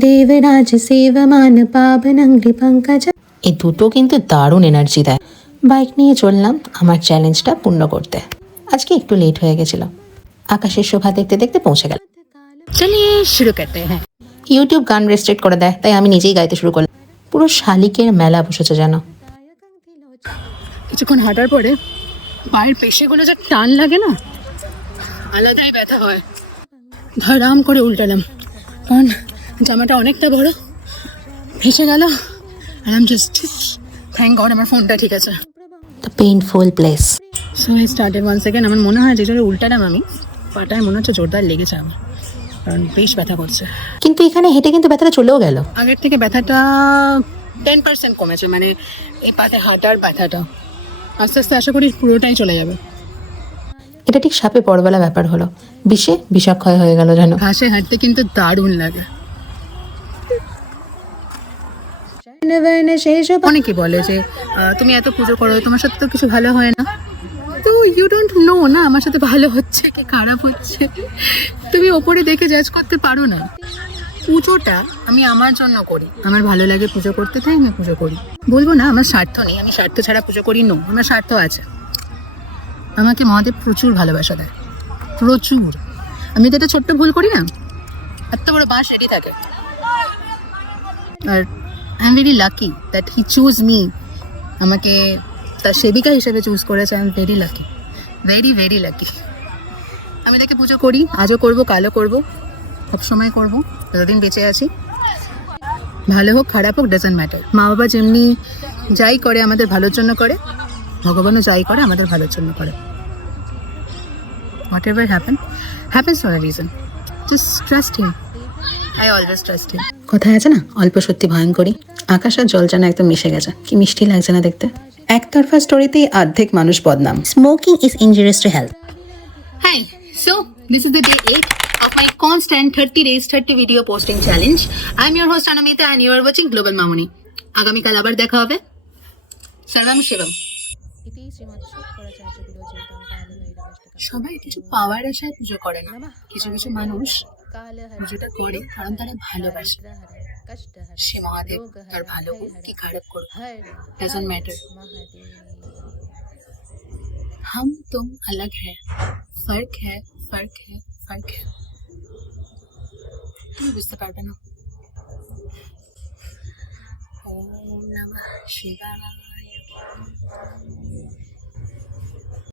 দেবরাজ সেবমান পাবনঙ্গি পঙ্কজ। এই দুটো কিন্তু দারুণ এনার্জি দেয়। বাইক নিয়ে চললাম আমার চ্যালেঞ্জটা পূর্ণ করতে। আজকে একটু লেট হয়ে গেছিল, আকাশের শোভা দেখতে দেখতে পৌঁছে গেল। চলিয়ে শুরু করতে হ্যাঁ। ইউটিউব গান রেস্ট্রিক্ট করে দেয়, তাই আমি নিজেই গাইতে শুরু করলাম। পুরো শালিকের মেলা বসেছে যেন। কিছুক্ষণ হাঁটার পরে পায়ের পেশিগুলো যা টান লাগে না, আলাদাই ব্যথা হয়। ধরাম করে উল্টালাম, কারণ জামাটা অনেকটা বড়, ভেসে গেল। আর আমি জাস্ট থ্যাংক গড আমার ফোনটা ঠিক আছে। The painful place. So I started one second. আমার মনে হয় যে জোরে উল্টালাম আমি, পাটায় মনে হচ্ছে জোরদার লেগেছে আমার, কারণ বেশ ব্যথা করছে। কিন্তু এখানে হেঁটে কিন্তু ব্যথাটা চলেও গেল। আগের থেকে ব্যথাটা 10% কমেছে, মানে এই পাতে হাঁটার ব্যথাটা। আস্তে আস্তে আশা করি পুরোটাই চলে যাবে। এটা ঠিক সাপে পরবেলা ব্যাপার হলো, বিষে বিষাক্ষয় হয়ে গেল যেন। ঘাসে হাঁটতে কিন্তু দারুণ লাগে। অনেকে বলে যে তুমি এত পুজো করো, তোমার সাথে তো কিছু ভালো হয় না। তো ইউ ডোন্ট নো না আমার সাথে ভালো হচ্ছে কি খারাপ হচ্ছে, তুমি ওপরে দেখে জাজ করতে পারো না। পুজোটা আমি আমার জন্য করি, আমার ভালো লাগে পুজো করতে, তাই আমি পুজো করি। বলবো না আমার স্বার্থ নেই, আমি স্বার্থ ছাড়া পুজো করি। নো, আমার স্বার্থ আছে। আমাকে মহাদেব প্রচুর ভালোবাসা দেয়, প্রচুর। আমি তো একটা ছোট্ট ভুল করি না, এত বড় বাঁশ রেডি থাকে। আর I am very lucky that he chose me, আমাকে তার সেবিকা হিসেবে চুজ করেছে। I am very lucky, very very lucky. আমি তাকে পুজো করি, আজও করবো, কালও করবো, সবসময় করবো যতদিন বেঁচে আছি। ভালো হোক খারাপ হোক ডাজন্ট ম্যাটার। মা বাবা যেমনি যাই করে আমাদের ভালোর জন্য করে, ভগবানও যাই করে আমাদের ভালোর জন্য করে। What ever happens for a reason, just trust him. I always trust him. কথায় আছে না, অল্প সত্যি ভয়ঙ্করী। আকাশ আর জল যেন একদম মিশে গেছে, কি মিষ্টি লাগছে না দেখতে। একতরফা স্টোরিতেই অর্ধেক মানুষ বদনাম। Smoking is injurious to health. Hi, so this is the day 8 of my constant 30 days 30 video posting challenge. I'm your host Anamita and you are watching Global Mamuni. আগামীকাল আবার দেখা হবে। সর্বম শিবম। সবাই কিছু পাওয়ার আশায় পুজো করে না, কিছু কিছু মানুষ পুজোটা করে কারণ তারা ভালোবাসে। সে মহাদেব তার ভালো হোক কি খারাপ করুক, ডাজন্ট ম্যাটার। हम तुम अलग है, फर्क है, फर्क है, फर्क है। তুমি বুঝতে পারবে না। ওম নমঃ শিবায়।